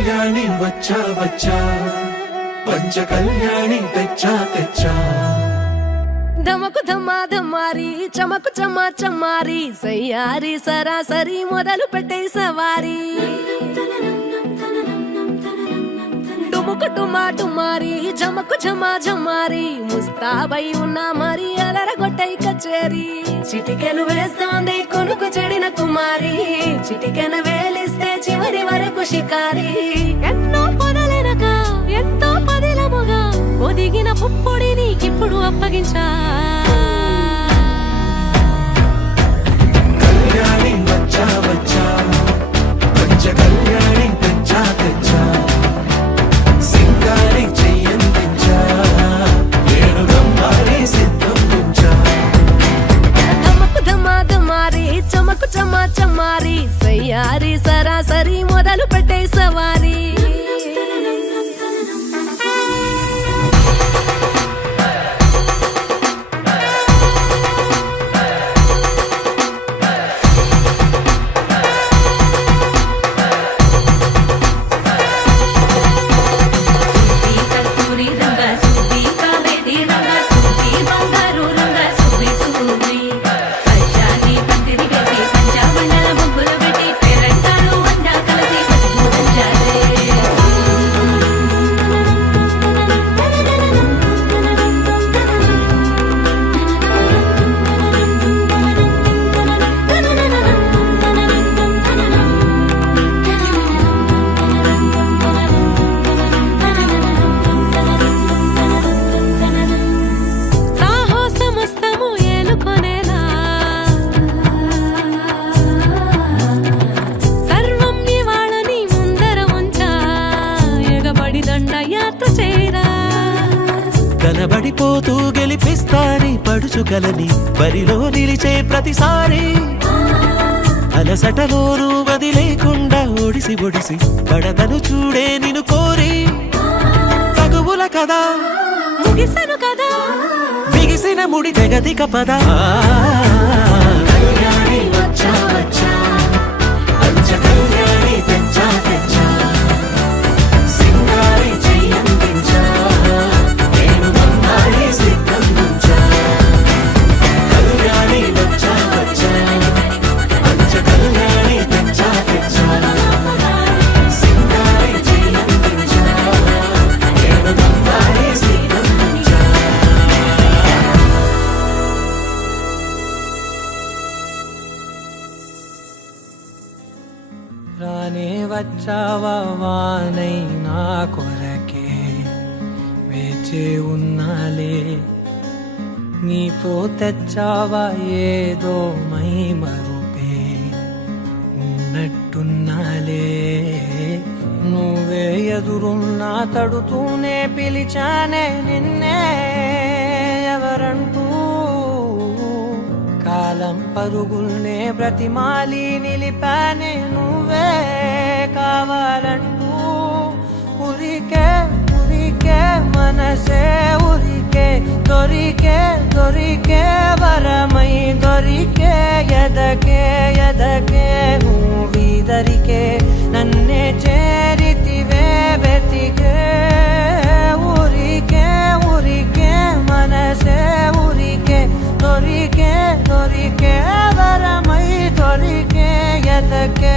కళ్యాణి వచ్చా వచ్చా పంచ కళ్యాణి తెచ్చా తెచ్చా ధమకు ధమ్మా ధమ్మారి చమకు చమ్మా చమ్మారి సయ్యారి సరాసరి మొదలు పెట్టే సవారి టుముకు టుమా టుమారి జమకు ఝమా ఝమారి ముస్తాబై ఉన్నా మరి అలరగొట్టై కచేరి చిటికెను వేస్తోంది కొనుకు చెడిన కుమారి చిటికెను వేలిస్తే చివరి వరకు షికారి ఎన్నో పొదలెనక ఎంతో పదిలముగా ఒదిగిన పుప్పొడి నీకిప్పుడు అప్పగించా కళ్యాణి వచ్చా వచ్చా పంచ కళ్యాణి తెచ్చా తెచ్చా సింగారి చెయ్యందించా ఏడు గమ్మారి సిద్ధందించా ధమకు ధమ్మా ధమ్మారి చమకు చమ్మా చమ్మారి సయ్యారి సరాసరి మొదలు పెట్టే సవారి కనబడిపోతూ గెలిపిస్తాని పడుచుకలని బరిలో నిలిచే ప్రతిసారి అలసటలోనూ వదిలేకుండా ఒడిసి ఒడిసి పడతను చూడే నిన్ను కోరి తగువుల కదా ముగిసను కదా బిగిసిన ముడి తెగదిక పద కళ్యాణి వచ్చా వచ్చా పంచ కళ్యాణి తెచ్చా తెచ్చా సింగారి చెయ్యందించా ఏడు గమ్మారి సిద్ధందించా కళ్యాణి వచ్చా వచ్చా పంచ కళ్యాణి తెచ్చా తెచ్చా సింగారి చెయ్యందించా ఏడు గమ్మారి సిద్ధందించా రానే వచ్చావా వానై నా కొరకే వేచి ఉన్నాలే నీతో తెచ్చావా ఏదో మై మరుపే ఉన్నట్టున్నాలే నువ్వే ఎదురున్నా తడుతూనే పిలిచానే నిన్నే ఎవరంటూ కాలం పరుగుల్నే బ్రతిమాలి నిలిపానే నువ్వే కావాలంటూ ఉరికే ఉరికే మనసే ఉరికే దొరికే దొరికే వరమై దొరికే ఎదకే ఎదకే నువ్వీదరికే నన్నే చేరితివే వెతికే ఊరికే ఊరికే మనసే ఊరికే దొరికే దొరికే వరమై దొరికే ఎదకే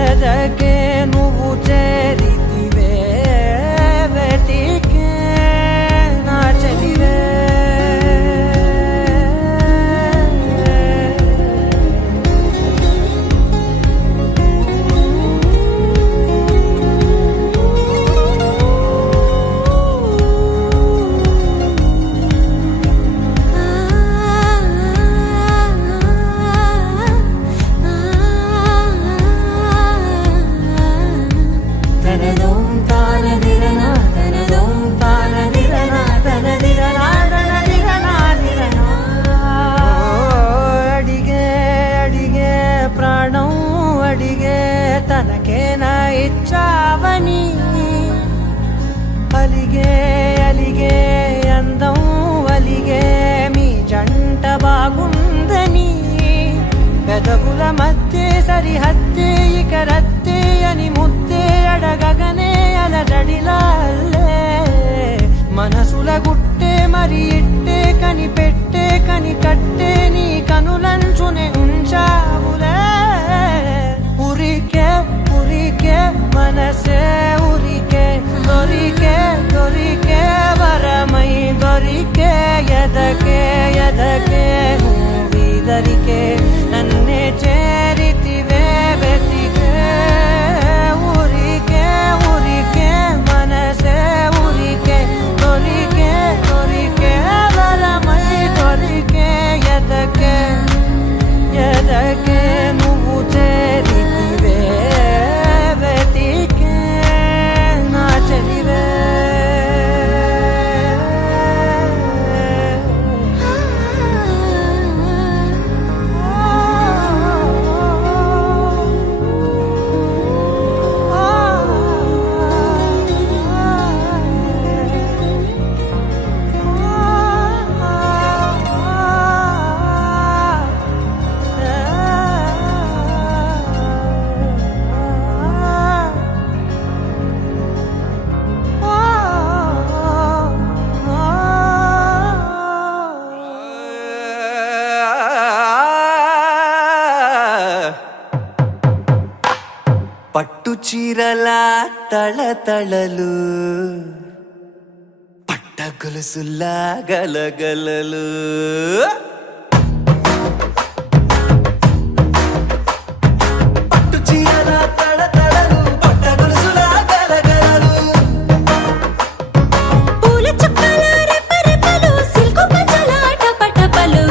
ఎదకే నువ్వు చేరితివే వెతికే నా చెలివే తనకేనా ఇచ్చావని అలిగే అలిగే అందం అలిగే మీ జంట బాగుందని పెదవుల మధ్య సరిహద్దే ఇక రత్తే అని ముద్దే అడగగనే అలజడిలాల్లే మనసుల గుట్టే మరి ఇట్టే కనిపెట్టే కనికట్టే నీ కనులంచునే ఉంచావులే ఉరికే ఉరికే మనసే ఉరికే దొరికే దొరికే వరమై దొరికే ఎదకే ఎదకే నువ్విదరికే నన్నే చేరితివే వెతికే ఊరికే ఊరికే మనసే ఊరికే దొరికే దొరికే వరమై దొరికే ఎదకే ఎదకే నువ్వు చేరితివే వెతికే నా చెలివే పట్టు చీరల తళతళలు పట్ట గొలుసుల్లా గలగలలు పట్టు చీరల తళతళలు పట్ట గొలుసుల్లా గలగలలు పూల చుక్కల రెపరెపలు సిల్కు పంచల టపటపలు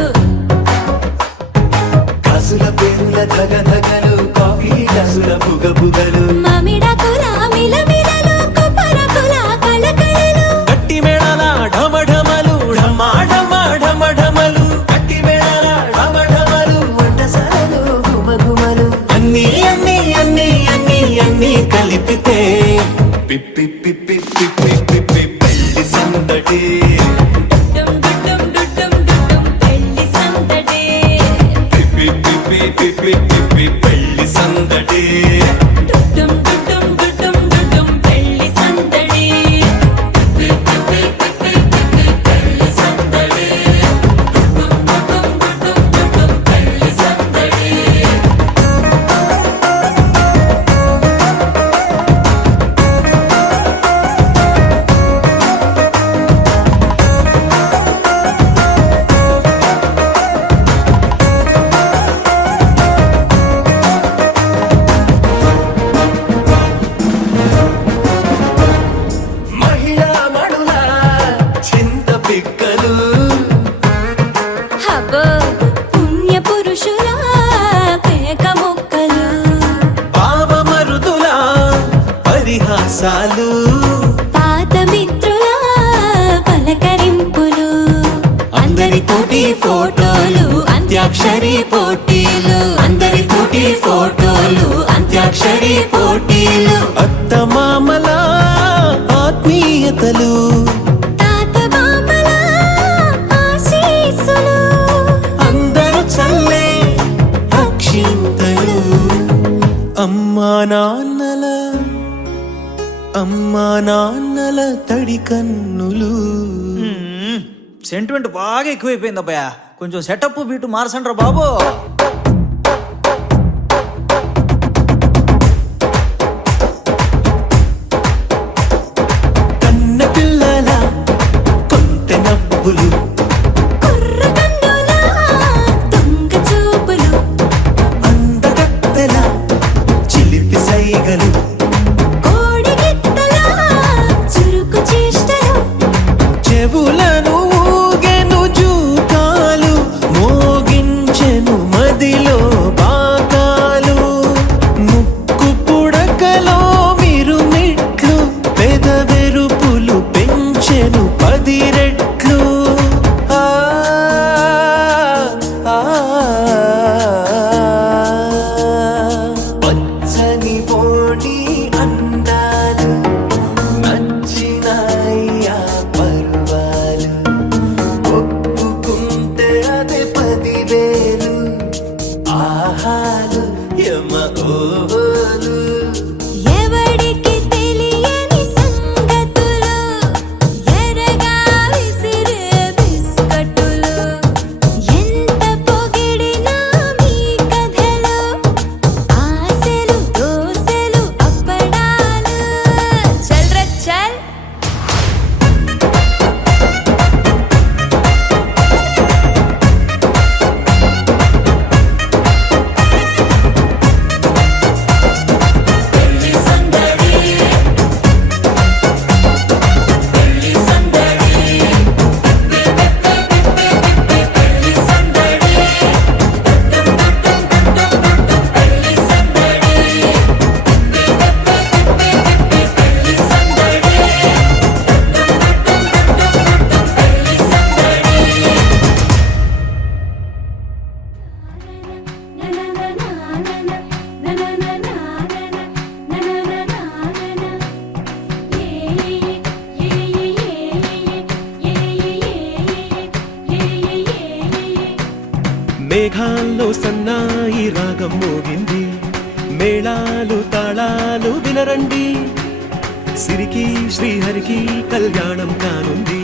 గాజుల పేరుల ధగధగలు కాఫీ గ్లాసుల బుగబుగలు మామిడాకుల మిలమిలలు కొబ్బరకుల కళకళలు గట్టి మేళాల ఢమఢమలు ఢమాఢమాఢమఢమలు కట్టి మేళాల ఢమఢమలు వంటసాలలు గుమగుమలు అన్నీ అన్నీ అన్నీ అన్నీ అన్నీ కలిపితే పిప్పి పిప్పి పిప్పి పిప్పి పెళ్లి సందడి డుడ్డుం డుడ్డుం డుడ్డుం డుడ్డుం పెళ్లి సందడి పిప్పి పిప్పి పిప్పి పిప్పి పెళ్లి సందడి డుడ్డుం డుడ్డుం డుడ్డుం డుడ్డుం పెళ్లి సందడి పిప్పి పిప్పి పిప్పి పిప్పి పెళ్లి సందడి డుడ్డుం డుడ్డుం డుడ్డుం డుడ్డుం పెళ్లి సందడి మహిళా మణుల చింత పిక్కలు హబో పుణ్య పురుషుల పేక మొక్కలు పావమరుదుల పరిహాసాలు పాత మిత్రుల పలకరింపులు అందరితోటి ఫోటోలు అంత్యాక్షరి పోటీలు అందరితోటి ఫోటోలు అంత్యాక్షరి పోటీలు అత్తమామల ఆత్మీయతలు తాత బామ్మల ఆశీస్సులు అందరూ చల్లే అక్షింతలు అమ్మా నాన్నల తడి కన్నులు సెంటిమెంట్ బాగా ఎక్కువైపోయింది అబ్బాయా కొంచెం సెటప్ బీటు మార్చండ్రా బాబు కన్న పిల్లల కొంటె నవ్వులు కుర్ర కన్నుల దొంగ చూపులు అందగత్తెల చిలిపి సైగలు కోడి గిత్తల చురుకు చేష్టలు చెవులను ఊగెను జూకాలు మోగించెను మదిలో బాకాలు ముక్కు పుడకలో మిరుమిట్లు పెదవెరుపులు పెంచెను 10 రెట్లు ఆ ఆ, పచ్చని పోటీ అందాలు నచ్చినాయ్యా పర్వాలు ఒప్పుకుంటే అదే 10,000 ఆహాలు యమ ఓలు ఎవడికి మేఘాల్లో సన్నాయి రాగం మోగింది, మేళాలు తాళాలు వినరండి, సిరికి శ్రీహరికి కళ్యాణం కానుంది,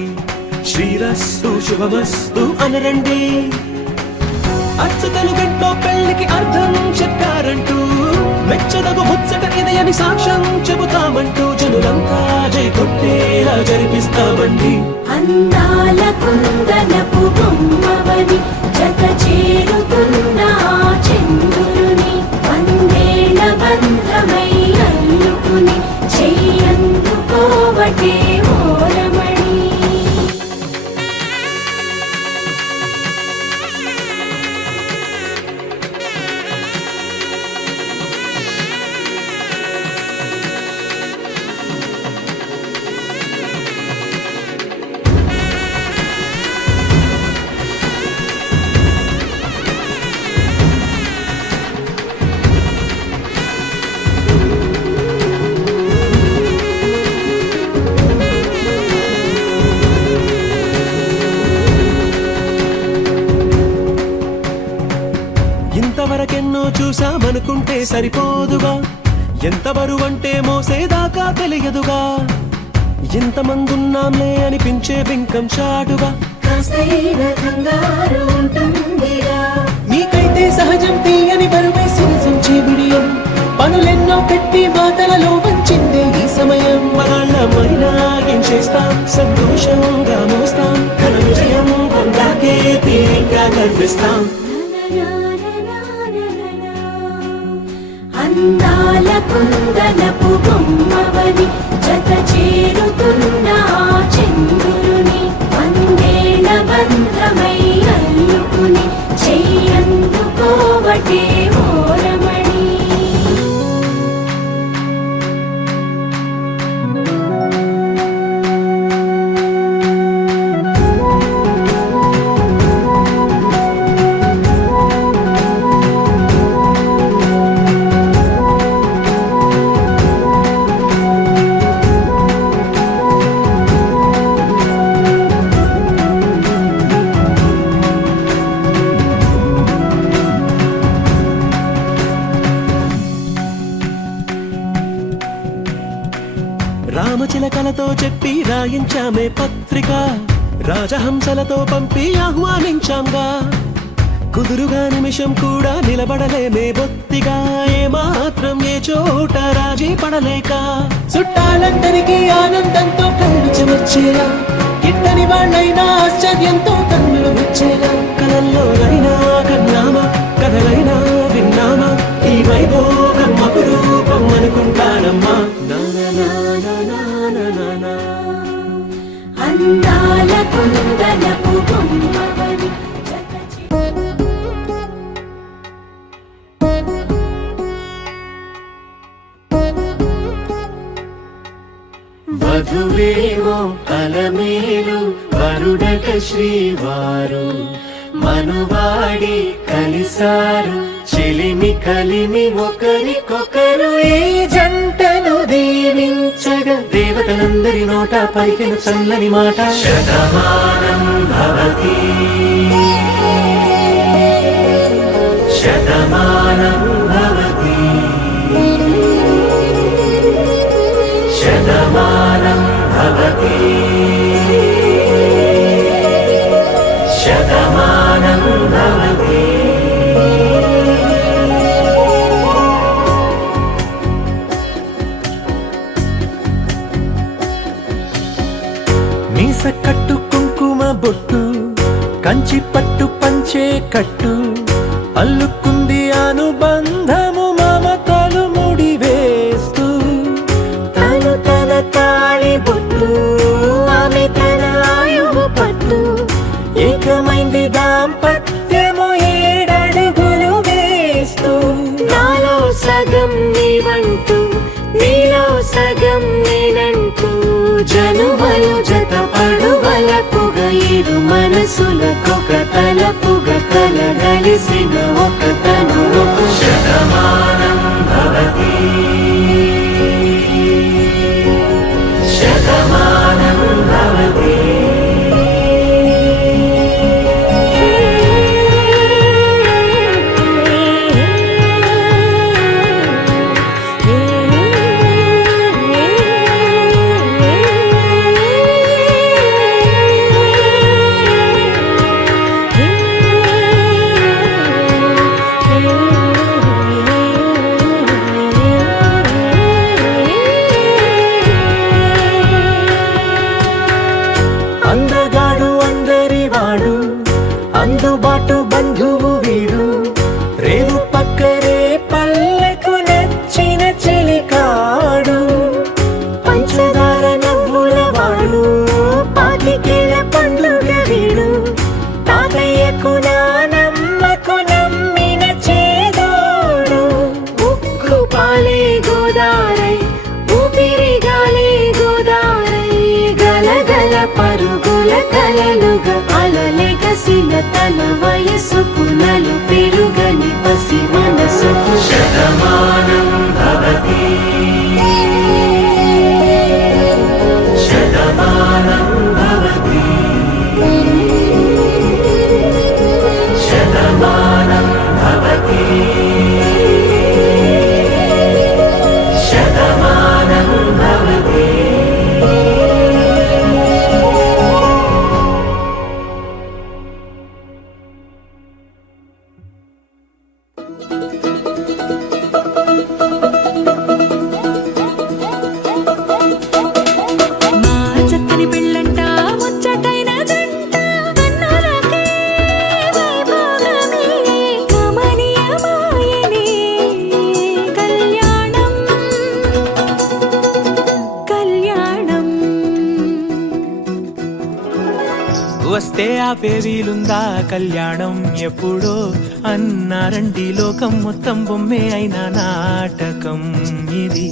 శ్రీరస్తు శుభమస్తు అనరండి. అచ్చతలు గంటో పెళ్లికి అర్థం చెప్పారంటూ, మెచ్చదగు ముచ్చట ఇదయని సాక్ష్యం చెబుతామంటూ, జనులంతా జై కొట్టేలా జరిపిస్తామండి. అందాల కుందనపు బొమ్మవని జత చేరుతున్న ఆ చంద్రుని, వందేళ్ల బంధమై అల్లుకుని చెయ్యందుకోవటే ఓరమణి. ఇంతవరకెన్నో చూసామనుకుంటే సరిపోదుగా, ఎంత బరువంటే మోసేదాకా తెలియదుగా, ఇంతమందున్నాంలే అనిపించే బింకం చాటుగా, కాస్తైన కంగారు ఉంటుందిరా. నీకైతే సహజం తీయని బరువై సిరిసంచే బిడియం, పనులెన్నో పెట్టి మాటలలో వంచిందే ఈ సమయం. మగాళ్ళమైనా ఏం చేస్తాం, సంతోషంగా మోస్తాం, ఘన విజయం పొందాకే తీరిగ్గా కనిపిస్తాం. అందాల కుందనపు బొమ్మవని జత చేరుతున్న ఆ చంద్రుని, వందేళ్ల బంధమై అల్లుకుని చెయ్యందుకోవటే ఓరమణి. రామచిలకలతో చెప్పి రాయించామే పత్రిక, రాజహంసలతో పంపి ఆహ్వానించాంగా, కుదురుగా నిమిషం కూడా నిలబడలేమే బొత్తిగా, ఏమాత్రం ఏ చోట రాజీ పడలేక, చుట్టాలందరికీ ఆనందంతో కళ్ళు చెమర్చేలా, గిట్టని వాళ్ళైనా ఆశ్చర్యంతో కన్నులు వచ్చేలా, కలల్లోనైనా కన్నామా, కథలైనా విన్నామా, ఈ వైభోగం అపురూపం అనుకుంటానమ్మా. అందాల కుందనపు బొమ్మవని జత వధువేమో అలమేలు వరుడట శ్రీవారు, మనువాడి కలిసారు చెలిమి కలిమి ఒకరికొకరు, ఈ జంటను దీవించగా దేవతలందరి నోట పలికిన చల్లని మాట. శతమానం భవతి శతమానం భవతి శతమానం భవతి శతమానం భవతి. మీస కట్టు కుంకుమ బొట్టు, కంచి పట్టు పంచే కట్టు, అల్లుకుంది అనుబంధము మమతలు ముడివేస్తూ, తను తన తాళి బొట్టు, ఆమె తన ఆయువు పట్టు, ఏకమైంది దాంపత్యము ఏడడుగులు వేస్తూ, నాలో సగం నీవంటూ నీలో సగం నేనంటూ, జనుమలు జత పడువలపుగ ఇరు మనసులకొక తలపుగ కలగలిసిన ఒక తను ఒక శతమానం భవతి శతమానం భవతి. కలలుగా అలలెగసిన తన వయసుకు నలు పెరుగని పసి మనసుకు శతమానం భవతి శతమానం భవతి శతమానం భవతి శతమానం భవతి. మా చక్కని పెళ్ళంట ముచ్చటైన జంట కన్నులకే వైభోగమే కమనీయమాయనే కళ్యాణం కళ్యాణం వస్తే ఆపే వీలుందా కళ్యాణం ఎప్పుడో అన్నారండి లోకం మొత్తం బొమ్మే అయిన నాటకం ఇది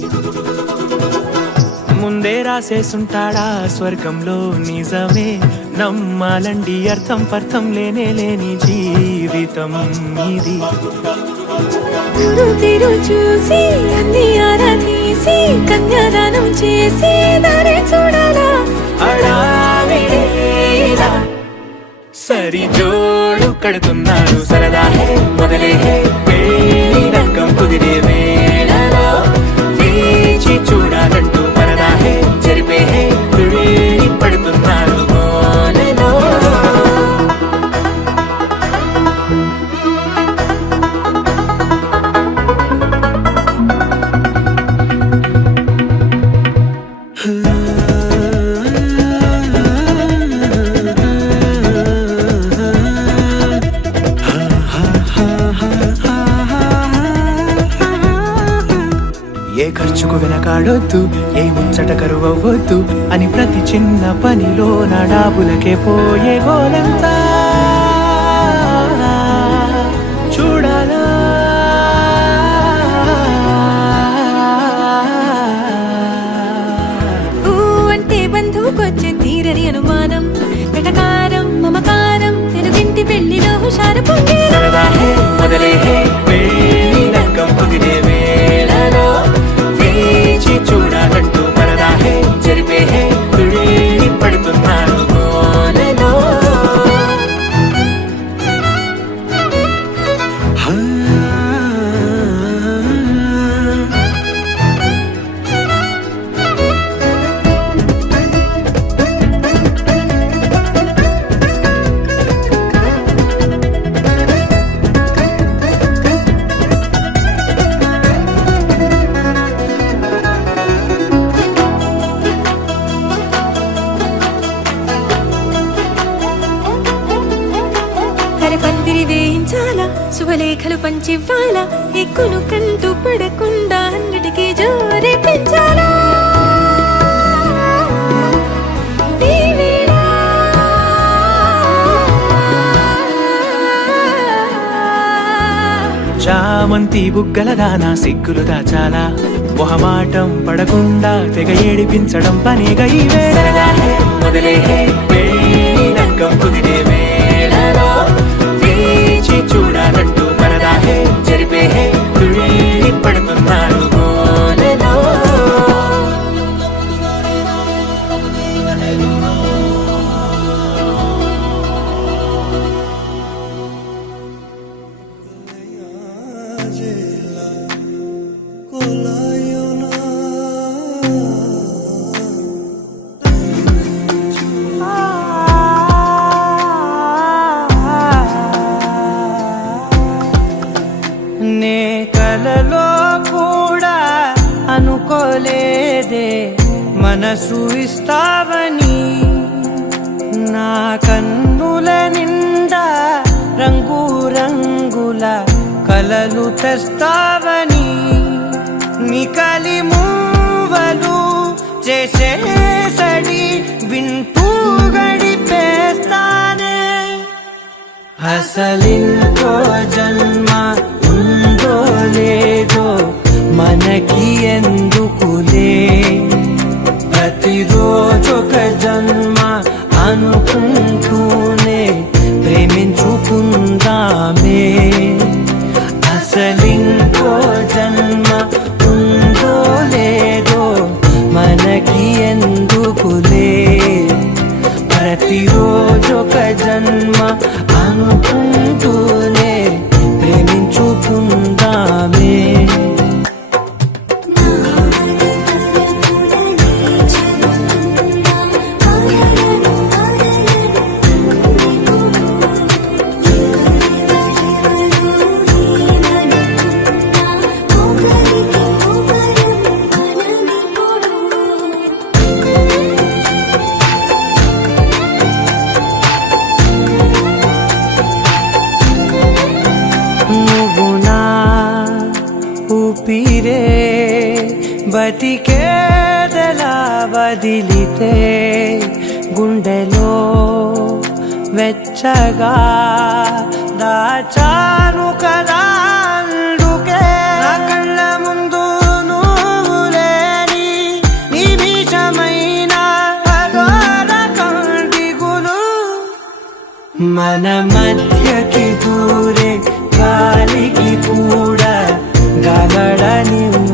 ముందే రాసేసుంటాడా స్వర్గంలో నిజమే నమ్మాలండి అర్థం పర్థం లేనే లేని జీవితం ఇది గురు తిరు చూసి అన్ని ఆరాధీసి కన్యాదానం చేసి దారి చూడాలా అడావిడేలా సరి జోడు కడుతున్నారు సరదా హే మొదలే హే పెళ్లి రంగం కుదిరే వేళలో వేచి చూడాలంటూ పరదా హే జరిపే హే తుళ్ళి పడుతున్నారు గోలలో. ఏ ఖర్చుకు వెనకాడొద్దు ఏ ముచ్చట కరువవ్వద్దు అని ప్రతి చిన్న పనిలో నా డాబులకే పోయే గోలంతా చూడాలా ఊ అంటే బంధువుకొచ్చే తీరని అనుమానం వెటకారం మమకారం తెలుగింటి పెళ్లిలో హుషారు పొంగే సరదా హే మొదలే హే పెళ్లి రంగం కుదిరే వేళలో వేచి చూడాలంటూ పరదా హే జరిపే హే తుళ్ళి పడుతున్నారు గోలలో. పందిరి వేయించాలా శుభలేఖలు పంచివ్వాలా ఎక్కును కంటూ పడకుండా అన్నిటికీ జోరే పెంచాలా ఈ వేళ చామంతి బుగ్గల దానా సిగ్గులు దాచాలా మొహమాటం పడకుండా తెగ ఏడిపించడం పనిగా ఈ వేళ మొదలే హే పెళ్లి రంగం కుదిరే వేళలో వేచి చూడాలంటూ పరదా హే జరిపే హే తుళ్ళి పడుతున్నారు గోలలో. నే కలలో కూడా అనుకోలేదే మనసు ఇస్తావని నా కన్నుల నిండా రంగు రంగుల కలలు తెస్తావని నికలి మూవలు చేసేసడి వింటూ గడిపేస్తానే అసలింకో జన్మ ఉందో లేదో మనకి ఎందుకులే ప్రతిరోజొక జన్మ అనుకుంటూ బతికేదెలా వదిలితే గుండెలో వెచ్చగా దాచాను కదా అందుకే నా కళ్ళ ముందు నువ్వు లేని నిమిషమైన అఘోర కంటిగులు మన మధ్యకి దూరే గాలికి కూడా గగడనివ్వదే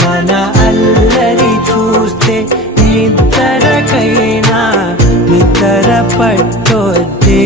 మన అల్లరి చూస్తే నిద్రకైనా నిద్ర పట్టొద్దే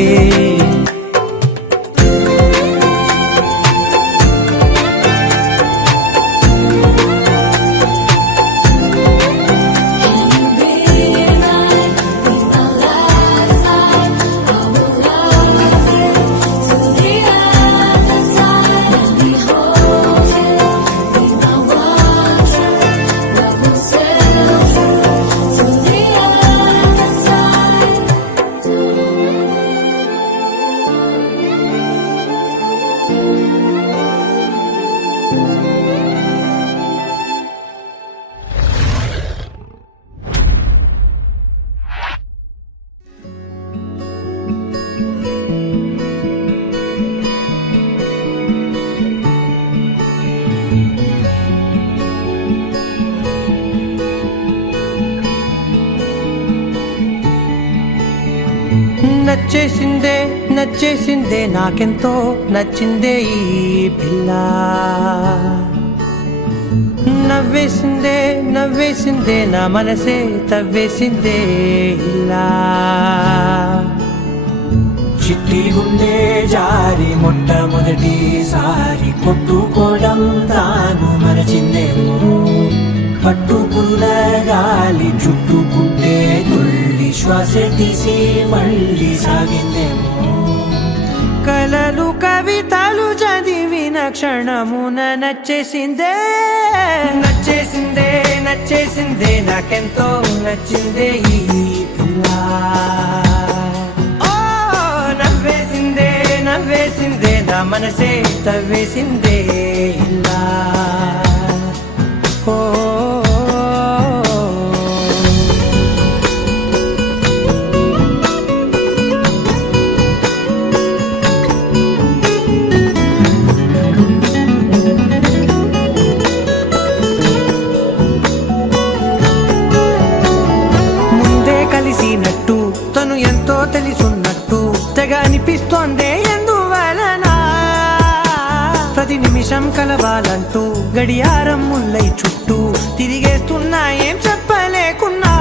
నచ్చేసిందే నచ్చేసిందే నాకెంతో నచ్చిందే ఈ పిల్ల నవ్వేసిందే నవ్వేసిందే నా మనసే తవ్వేసిందే ఇలా చిట్టి గుండె జారి మొట్టమొదటిసారి కొట్టుకోవడం తాను మరచిందేమో పట్టుకున్న గాలి చుట్టుకుంటే తుల్లి శ్వాస తీసి మళ్ళీ సాగిందేమో కలలు కవితలు చదివిన క్షణమున నచ్చేసిందే నచ్చేసిందే నచ్చేసిందే నాకెంతో నచ్చిందే ఈ పిల్ల నవ్వేసిందే నవ్వేసిందే నా మనసే తవ్వేసిందే ఇలా కలిసినట్టు తను ఎంతో తెలుసున్నట్టు తెగ అనిపిస్తోందే ఎందువలన ప్రతి నిమిషం కలవాలంటూ గడియారం ముల్లై చుట్టూ తిరిగేస్తున్నా ఏం చెప్పలేకున్నా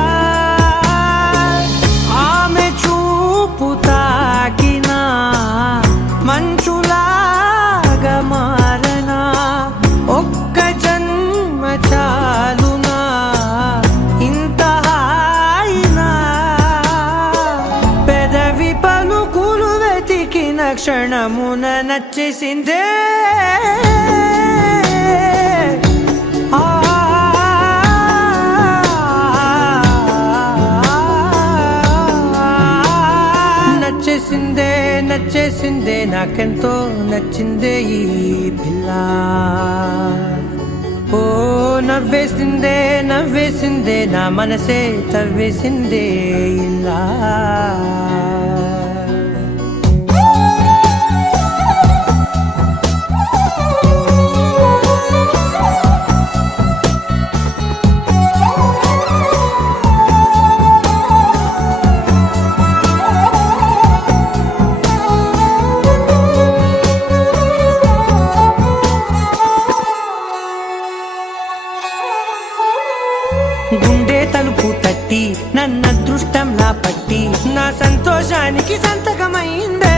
ఆమె చూపు తాకినా మంచులాగా మారనా ఒక్క జన్మ చాలునా ఇంత పలుకులు వెతికిన క్షణమున నచ్చేసిందే నచ్చేసిందే నచ్చేసిందే నాకెంతో నచ్చిందే ఈ పిల్ల ఓ నవ్వేసిందే నవ్వేసిందే నా మనసే తవ్వేసిందే ఇలా గుండె తలుపు తట్టి నన్న అదృష్టంలా పట్టి నా సంతోషానికి సంతకమైందే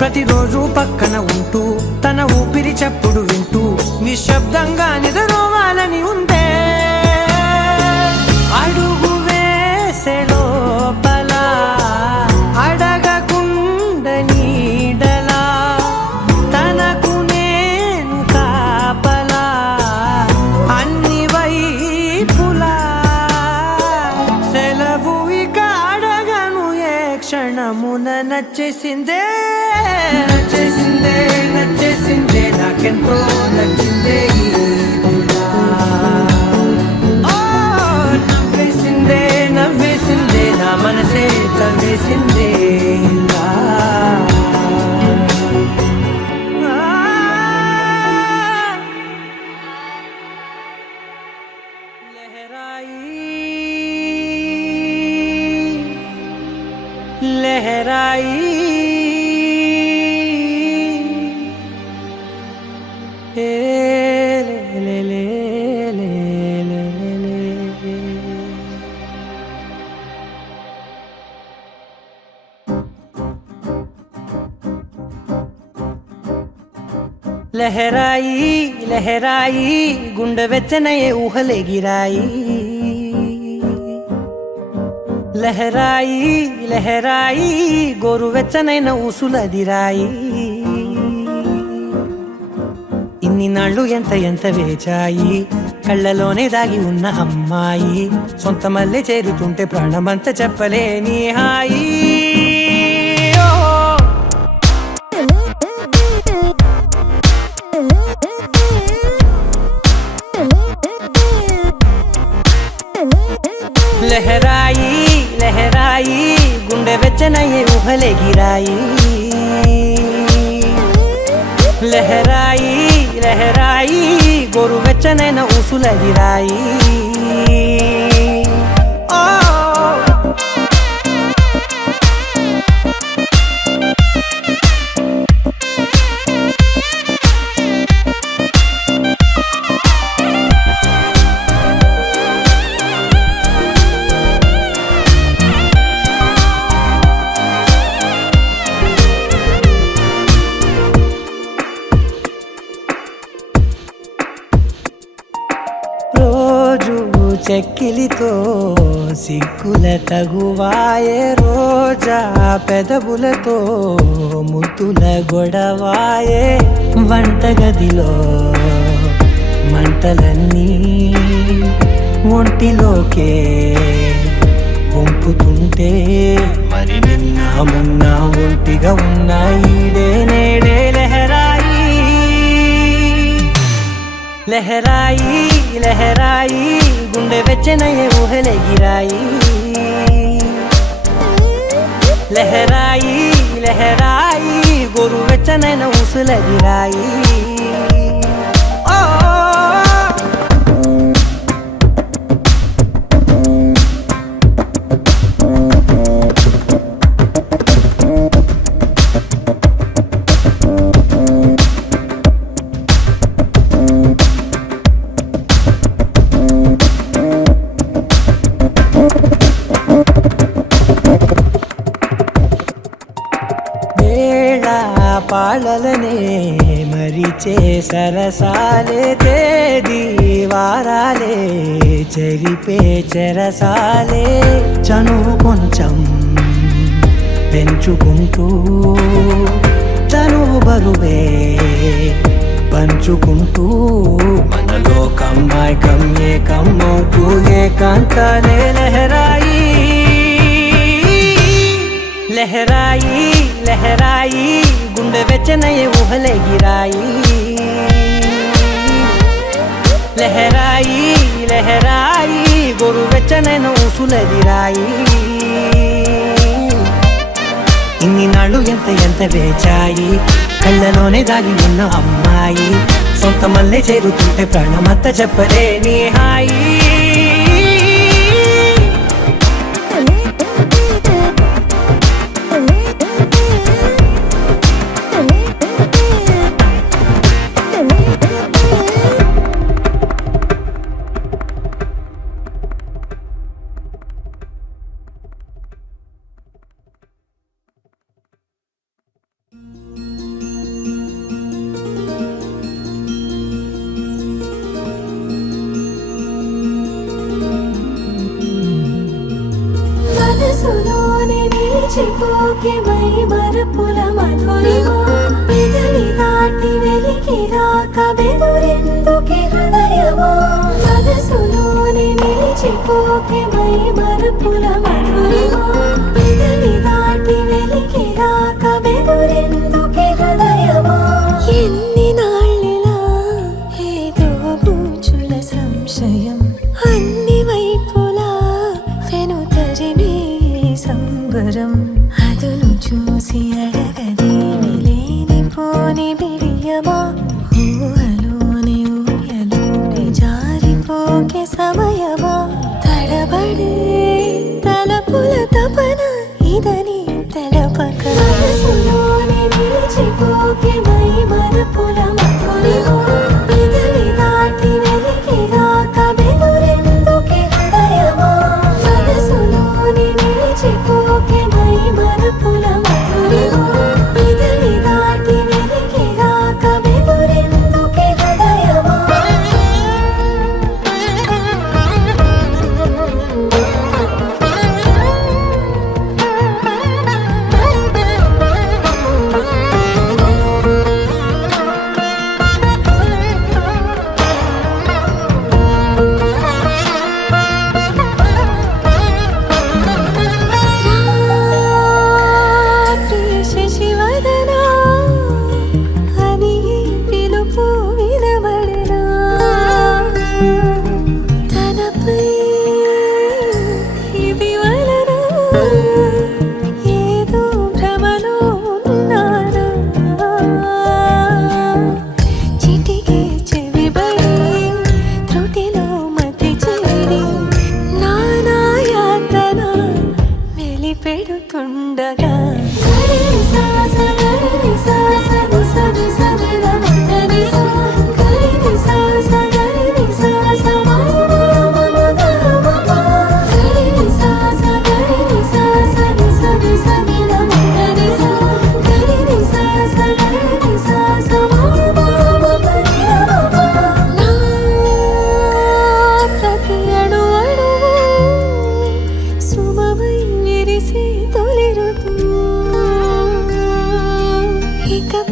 ప్రతిరోజు పక్కన ఉంటూ తన ఊపిరి చప్పుడు వింటూ నిశ్శబ్దంగా నిద్రోవాలని ఉందే అడుగు వేసే లోపల అడగకుండ నీడలా తనకు నేను కాపలా అన్ని వైపులా సెలవు ఇక అడగను ఏ క్షణమున నచ్చేసిందే నచ్చేసిందే నచ్చేసిందే నాకెంతో నచ్చిందే లహరాయి లహరాయి గుండె వెచ్చనయే ఊహలెగిరాయి లహరాయి లహరాయి గోరువెచ్చనైన ఊసులదిరాయి ఇన్ని నాళ్ళు ఎంత ఎంత వేచాయి కళ్ళలోనే దాగి ఉన్న అమ్మాయి సొంత మల్లె చేరుతుంటే ప్రాణమంత చెప్పలేని హాయి లహరాయి లహరాయి గుండె వెచ్చనయ్యే ఊహలెగిరాయి లహరాయి లహరాయి గోరు వెచ్చనైన ఊసులదిరాయి చెక్కిలితో సిగ్గుల తగువాయే రోజా పెదవులతో ముద్దుల గొడవాయే వంటగదిలో మంటలన్నీ ఒంటిలోకే వంపుతుంటే మరి నిన్న మొన్న ఒంటిగా ఉన్న ఈడే నేడే లహరాయి లహరాయి లహరాయి గుండె వెచ్చనయ్యే ఊహలెగిరాయి లహరాయి లహరాయి గోరు వెచ్చనైన ఊసులదిరాయి పాలలనే మరిచే సరసాలే తేదీ వారాలే చెరిపే చెరసాలే చనువు కొంచెం పెంచుకుంటూ తనువు బరువే పంచుకుంటూ మనలో కమ్మాయికం ఏకమ్మవుతూ ఏకాంతాలే లహరాయి లహరాయి లహరాయి గుండె వెచ్చనయ్యే ఊహలెగిరాయి లహరాయి లహరాయి గోరు వెచ్చనైన ఊసులదిరాయి ఇన్ని నాళ్ళు ఎంత ఎంత వేచాయి కళ్ళలోనే దాగి ఉన్న అమ్మాయి సొంత మల్లె చేరుతుంటే ప్రాణమంత చెప్పలేని హాయి మనసులోనే నిలిచిపోకే మై మరపుల మధురిమా పెదవి దాటి వెలికి రాక బెదురెందుకే హృదయమా మనసులోనే నిలిచిపోకే మై మరపుల మధురిమా పెదవి దాటి వెలికి రాక బెదురెందుకే హృదయమా ఎన్ని నాళ్ళిలా ఏదో బూచుల సంశయం అన్ని వైపులా వెనుతరినే సంబరం అదును చూసి అడగదేమి లేనిపోని బిడియమా ఊహలోని ఊయలోకి జారిపోకే సమయమా తడబడే తలపుల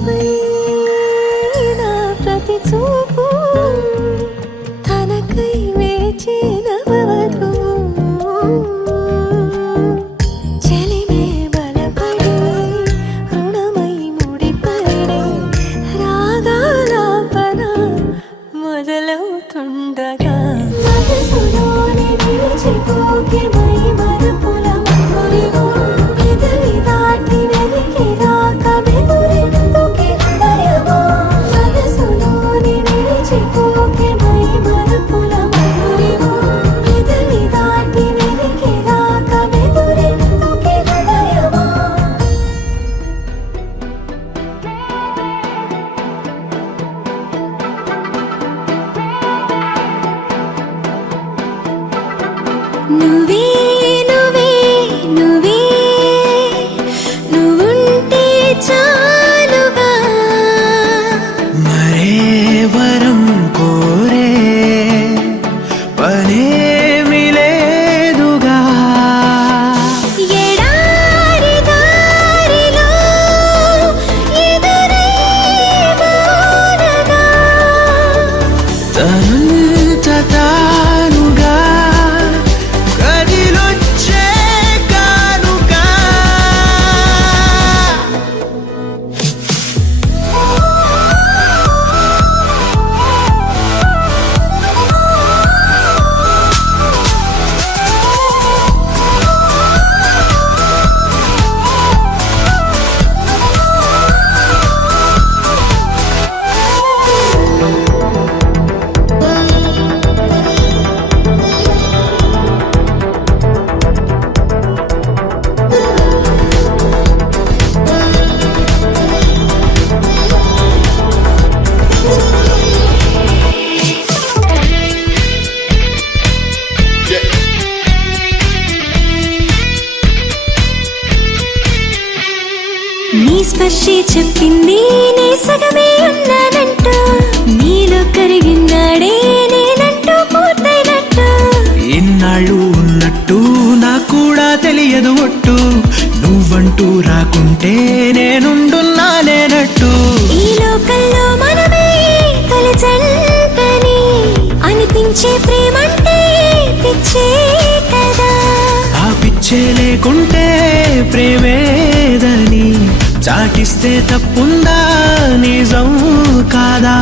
నీపై నా ప్రతి చూపు తనకై వేచిన వధువు చెలిమే బలపడి రుణమై ముడిపడి రాగాలాపన మొదలవుతుండగా మనసులోని నిలిచిపోకే మై మరపుల మధురిమా పెదవి దాటి వెలికి రాక బెదురెందుకే హృదయమా మనసులోని నిలిచిపోకే మై మరపుల మధురిమా పెదవి దాటి వెలికి రాక బెదురెందుకే హృదయమా నువ్వే నువ్వే నువ్వే నువ్వుంటే చాలుగా మరే వరం కోరే పనేమి లేదుగా ఎడారి దారిలో ఎదురై వానగా తనంత తానుగా కదిలొచ్చే కానుగా నీ స్పర్శే చెప్పింది నీ సగమే ఉన్నానంటూ నీలో కరిగినాడే నేనంటూ పూర్తయినట్టు ఇన్నాళ్ళు ఉన్నట్టు నాకు కూడా తెలియదు ఒట్టు నువ్వంటూ రాకుంటే నేనుండున్నానేనట్టు ఈ లోకంలో మనమే తొలిచంటని అనిపించే ప్రేమంటే పిచ్చే కదా ఆ పిచ్చే లేకుంటే ప్రేమేదని చాటిస్తే తప్పుందా నిజం కాదా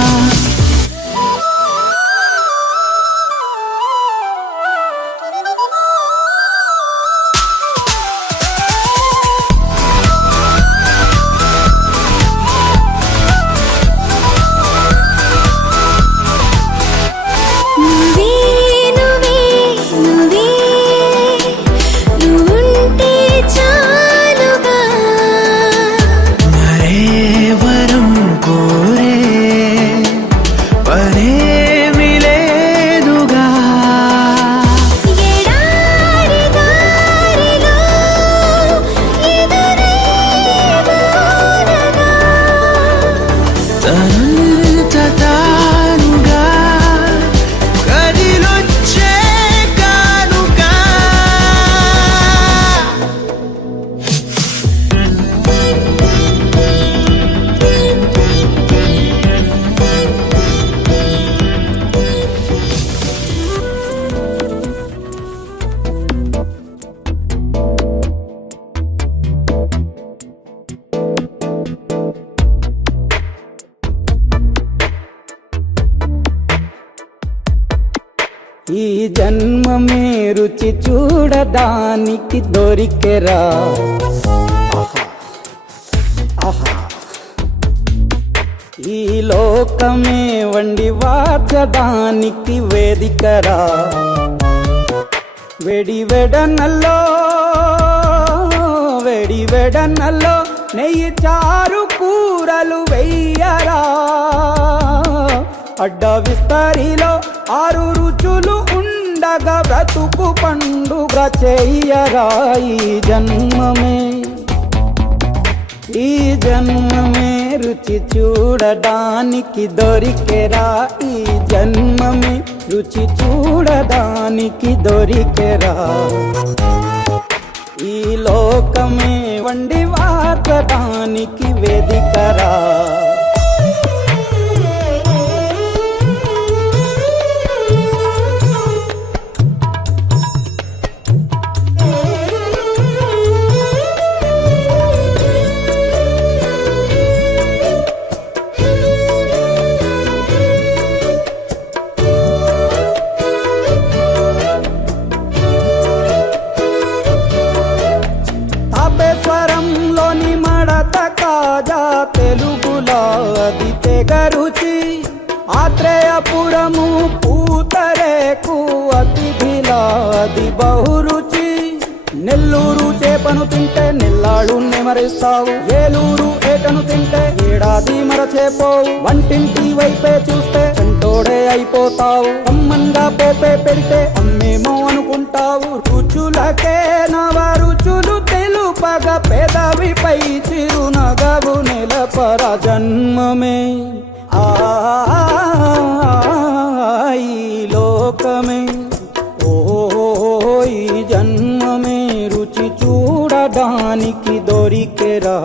నువ్వే నువ్వే నువ్వే నువ్వుంటే చాలుగా మరే వరం కోరే పనేమి లేదుగా ఎడారి దారిలో ఎదురై వానగా తనంత తానుగా కదిలొచ్చే కానుగా ఈ జన్మమే రుచి చూడడానికి దొరికెరా ఈ లోకమే వండి వార్చడానికి వేదికరా వెడి వెడనల్లో నెయ్యి చారు కూరలు వెయ్యరా అడ్డ విస్తరిలో 6 రుచులు ఉండగా బ్రతుకు పండుగ చెయ్యరా ఈ జన్మమే రుచి చూడడానికి దొరికెరా ఈ జన్మమే రుచి చూడడానికి దొరికెరా ఈ లోకమే వండి వార్చడానికి వేదికరా. తాపేశ్వరంలోని మడత కాజా తెలుగులో అది తెగరుచి, ఆత్రేయపురము పూతరేకు అతిథిలా అది బహురుచి. నెల్లూరు చేపను తింటే నెల్లాళ్ళు నెమరిస్తావు, ఏలూరు ఏటను తింటే ఏడాది మరచేపోవు. వంటింటి వైపే చూస్తే చంటోడే అయిపోతావు, అమ్మంగా పోపే పెడితే అమ్మేమో అనుకుంటావు. రుచులకే నవ రుచులు తెలుపగ పెదవిపై చిరునగవు నెలపర జన్మమే ఈ లోకమే. ఈ జన్మమే రుచి చూడడానికి దొరికెరా.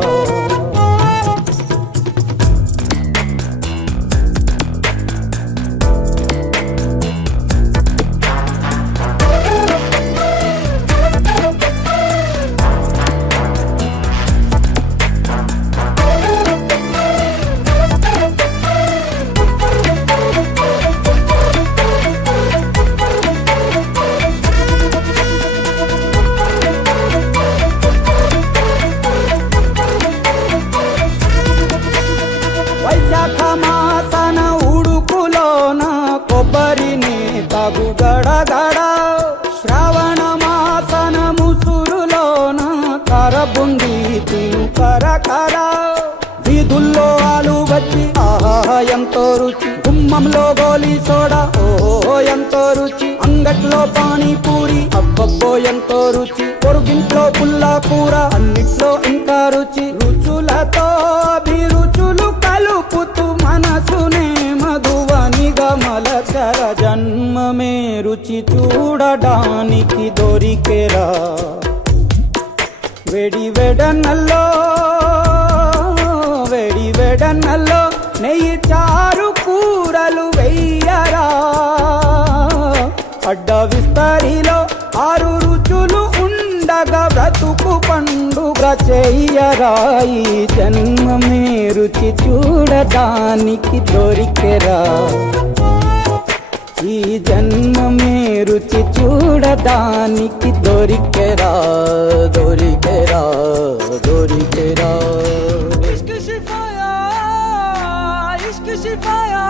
వైశాఖ మాసన ఉడుకులోన కొబ్బరిని తగు గడగడ, శ్రావణ మాసన ముసురులోన కరబుంది తిను కరకర. వీధుల్లో ఆలు వచ్చి ఆహా ఎంతో రుచి, గుమ్మంలో గోలీ సోడా ఓహో ఎంతో రుచి, అంగట్లో పానీపూరి అబ్బబ్బో ఎంతో రుచి, పొరుగింట్లో పుల్లా కూర అన్నిట్లో ఇంకా రుచి. రుచులతో అభిరుచులు కలుపుతూ మనసునే మధువనిగా మలచర జన్మమే రుచి చూడడానికి దొరికెరా. వెడి వెడనల్లో నెయ్యి చారు కూరలు వెయ్యరా. అడ్డ విస్తరిలో 6 రుచులు ఉండగా బ్రతుకు పండుగ చెయ్యరా. ఈ జన్మమే రుచి చూడడానికి దొరికెరా. ఈ జన్మమే రుచి చూడడానికి దొరికెరా. దొరికెరా దొరికెరా. इश्क शिफाया, इश्क शिफाया,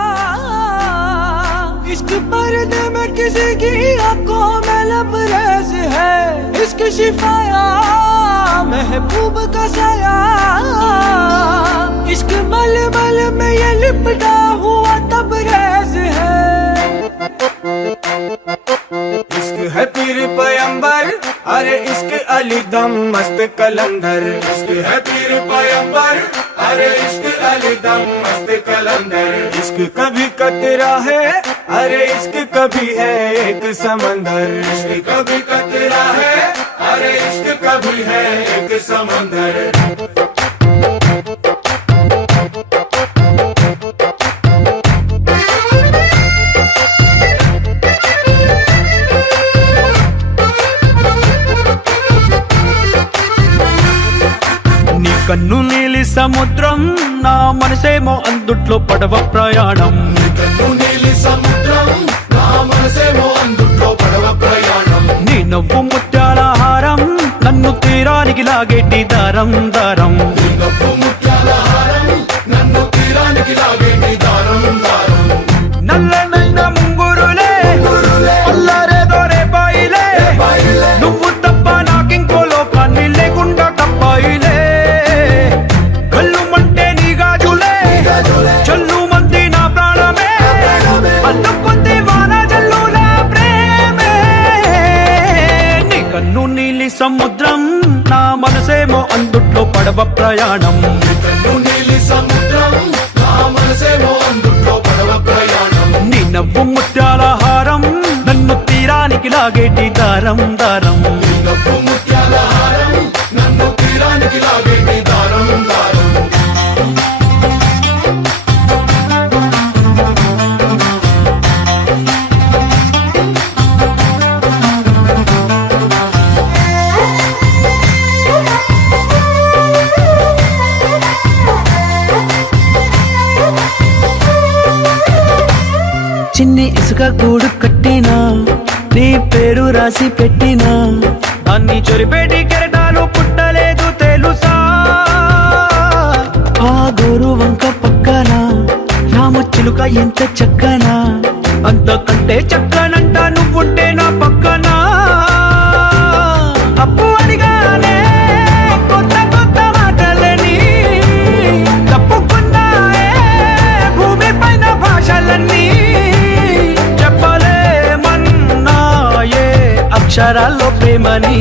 इश्क पर्दे में किसी की आंखों में लबरेज है. इश्क शिफाया, महबूब का साया, इश्क मलमल में ये लिपटा हुआ तबरेज है. इश्क है पीर पैगंबर, अरे इश्क अली दम मस्त कलंदर. इश्क है पीर पैगंबर, अरे इश्क अली दम मस्त कलंदर. इश्क कभी कतरा है, अरे इश्क कभी है एक समंदर. इश्क कभी कतरा है, अरे इश्क कभी है एक समंदर. కన్ను నీలి సముద్రం, నా మనసేమో అందుట్లో పడవ ప్రయాణం. కన్ను నీలి సముద్రం, నా మనసేమో అందుట్లో పడవ ప్రయాణం. నీ నవ్వు ముత్యాల హారం, నన్ను తీరానికి లాగేటి దారం దారం. నీ నవ్వు ముత్యాల హారం, నన్ను తీరానికి లాగేటి దారం దారం. నల్లనైన ముంగురులే అల్లారేదో రేపాయిలే, నువ్వు తప్ప నాకింకో లోకాన్ని లేకుండా కప్పాయిలే. కళ్ళు మంటే నీ గాజులే, చల్లు మంది నా ప్రాణమే, అల్లం కొద్ది వాన జల్లుల ప్రేమే. నీ కన్ను నీలి సముద్రం, నా మనసేమో అందుట్లో పడవ ప్రయాణం. కన్ను నీలి సముద్రం, నా మనసేమో అందుట్లో పడవ ప్రయాణం. నీ నవ్వు ముత్యాల హారం, నన్ను తీరానికి లాగేటి దారం దారం. నీ నవ్వు ముత్యాల ముత్యాల హారం నన్ను తీరానికి లాగేటి దారం దారం చిన్ని ఇసుక గూడు కట్టినా నీ పేరు రాసి పెట్టినా అన్ని చొరిపేటి కెరటాలు పుట్టలేదు తెలుసా ఆ గోరు వంక పక్కన రామచిలుక ఎంత చక్కనా అంతకంటే చక్కనంట నువ్వుంటే నా పక్కన అప్పు అడిగానే కొత్త కొత్త మాటలని తప్పుకున్నాయే భూమి పైన భాషలన్నీ చెప్పలేమన్నాయే అక్షరాల్లో ప్రేమని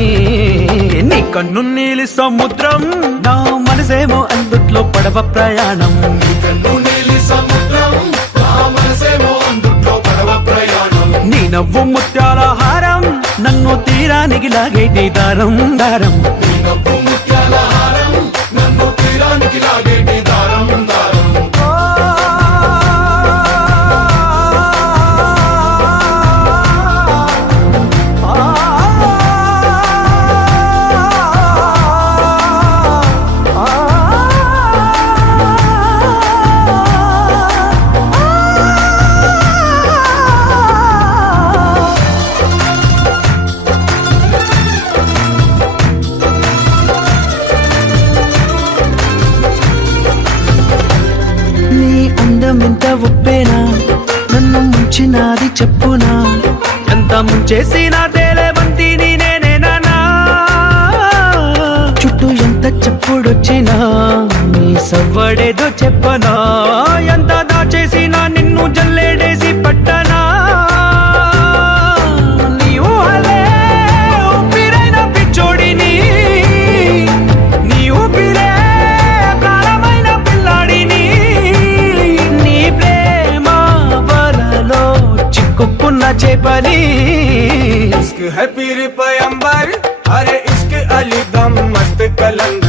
నీ కన్ను నీలి సముద్రం నా మనసేమో అందుట్లో పడవ ప్రయాణం కన్ను నీలి సముద్రం నా మనసేమో అందుట్లో పడవ ప్రయాణం నీ నవ్వు ముత్యాల హారం నన్ను తీరానికి లాగేటి దారం దారం నీ నవ్వు ముత్యాల హారం నన్ను తీరానికి లాగేటి దారం దారం నీ అందం ఎంత ఒప్పేనా నన్ను ముంచినాది చెప్పునా ఎంత ముంచేసినా తేలేవంతిని నేనేనా చుట్టూ ఎంత చెప్పుడొచ్చినా నీ సవ్వడేదో చెప్పనా ఎంత దాచేసినా నిన్ను జల్లేడేసి పట్టనా నీ ఊహలే ఊపిరైన పిచ్చోడిని నీ ఊపిరే ప్రాణమైన పిల్లాడిని నీ ప్రేమ వలలో చిక్కుకున్న చేపని इश्क है पीर पैंबर अरे इश्क अली दम मस्त कलंदर